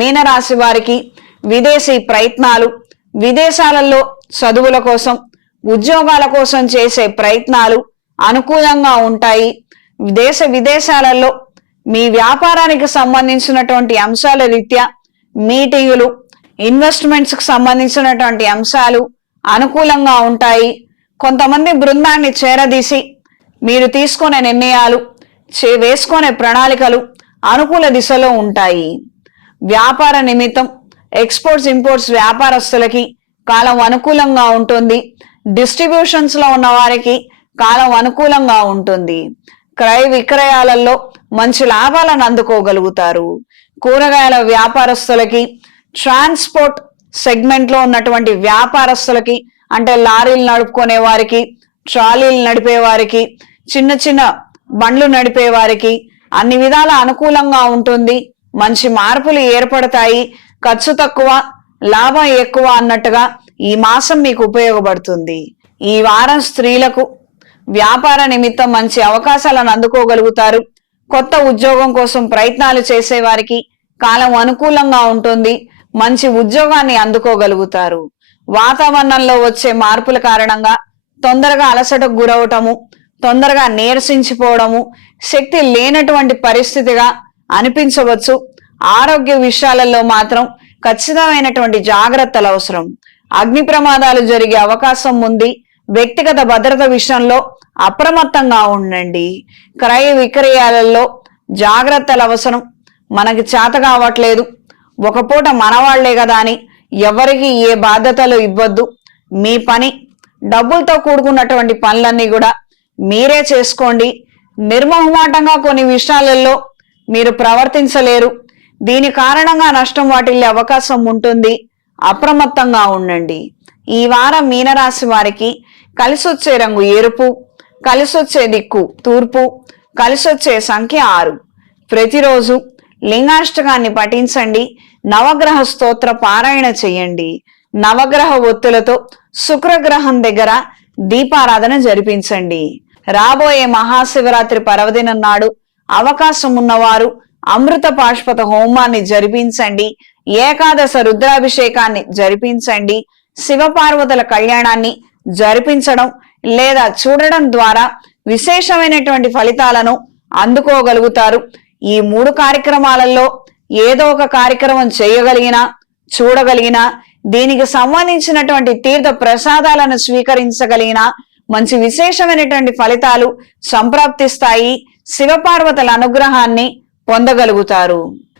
మీనరాశి వారికి విదేశీ ప్రయత్నాలు, విదేశాలలో చదువుల కోసం, ఉద్యోగాల కోసం చేసే ప్రయత్నాలు అనుకూలంగా ఉంటాయి. దేశ విదేశాలలో మీ వ్యాపారానికి సంబంధించినటువంటి అంశాల రీత్యా మీటింగులు, ఇన్వెస్ట్మెంట్స్ కు సంబంధించినటువంటి అంశాలు అనుకూలంగా ఉంటాయి. కొంతమంది బృందాన్ని చేరదీసి మీరు తీసుకునే నిర్ణయాలు, వేసుకునే ప్రణాళికలు అనుకూల దిశలో ఉంటాయి. వ్యాపార నిమిత్తం ఎక్స్పోర్ట్స్ ఇంపోర్ట్స్ వ్యాపారస్తులకి కాలం అనుకూలంగా ఉంటుంది. డిస్ట్రిబ్యూషన్స్ లో ఉన్న వారికి కాలం అనుకూలంగా ఉంటుంది. క్రయ విక్రయాలలో మంచి లాభాలను అందుకోగలుగుతారు. కూరగాయల వ్యాపారస్తులకి, ట్రాన్స్పోర్ట్ సెగ్మెంట్ లో ఉన్నటువంటి వ్యాపారస్తులకి, అంటే లారీలు నడుపుకునే వారికి, ట్రాలీలు నడిపే వారికి, చిన్న చిన్న బండ్లు నడిపే వారికి అన్ని విధాల అనుకూలంగా ఉంటుంది. మంచి మార్పులు ఏర్పడతాయి. ఖర్చు తక్కువ, లాభం ఎక్కువ అన్నట్టుగా ఈ మాసం మీకు ఉపయోగపడుతుంది. ఈ వారం స్త్రీలకు వ్యాపార నిమిత్తం మంచి అవకాశాలను అందుకోగలుగుతారు. కొత్త ఉద్యోగం కోసం ప్రయత్నాలు చేసే వారికి కాలం అనుకూలంగా ఉంటుంది. మంచి ఉద్యోగాన్ని అందుకోగలుగుతారు. వాతావరణంలో వచ్చే మార్పుల కారణంగా తొందరగా అలసటకు గురవటము, తొందరగా నీరసించిపోవడము, శక్తి లేనటువంటి పరిస్థితిగా అనిపించవచ్చు. ఆరోగ్య విషయాలలో మాత్రం ఖచ్చితమైనటువంటి జాగ్రత్తలు అవసరం. అగ్ని ప్రమాదాలు జరిగే అవకాశం ఉంది. వ్యక్తిగత భద్రత విషయంలో అప్రమత్తంగా ఉండండి. క్రయ విక్రయాలలో జాగ్రత్తలు అవసరం. మనకి చేత కావట్లేదు, ఒక పూట మనవాళ్లే కదా అని ఎవరికి ఏ బాధ్యతలు ఇవ్వద్దు. మీ పని, డబ్బులతో కూడుకున్నటువంటి పనులన్నీ కూడా మీరే చేసుకోండి. నిర్మోహమాటంగా కొన్ని విషయాలలో మీరు ప్రవర్తించలేరు. దీని కారణంగా నష్టం వాటిల్లే అవకాశం ఉంటుంది. అప్రమత్తంగా ఉండండి. ఈ వారం మీనరాశి వారికి కలిసొచ్చే రంగు ఎరుపు, కలిసొచ్చే దిక్కు తూర్పు, కలిసొచ్చే సంఖ్య 6. ప్రతిరోజు లింగాష్టకాన్ని పఠించండి. నవగ్రహ స్తోత్ర పారాయణ చేయండి. నవగ్రహ ఒత్తులతో శుక్రగ్రహం దగ్గర దీపారాధన జరిపించండి. రాబోయే మహాశివరాత్రి పర్వదినం నాడు అవకాశం ఉన్నవారు అమృత పాష్పత హోమాన్ని జరిపించండి. ఏకాదశ రుద్రాభిషేకాన్ని జరిపించండి. శివపార్వతుల కళ్యాణాన్ని జరిపించడం లేదా చూడడం ద్వారా విశేషమైనటువంటి ఫలితాలను అందుకోగలుగుతారు. ఈ 3 కార్యక్రమాలలో ఏదో ఒక కార్యక్రమం చేయగలిగినా, చూడగలిగినా, దీనికి సంబంధించినటువంటి తీర్థ ప్రసాదాలను స్వీకరించగలిగినా మంచి విశేషమైనటువంటి ఫలితాలు సంప్రాప్తిస్తాయి. శివపార్వతుల అనుగ్రహాన్ని పొందగలుగుతారు.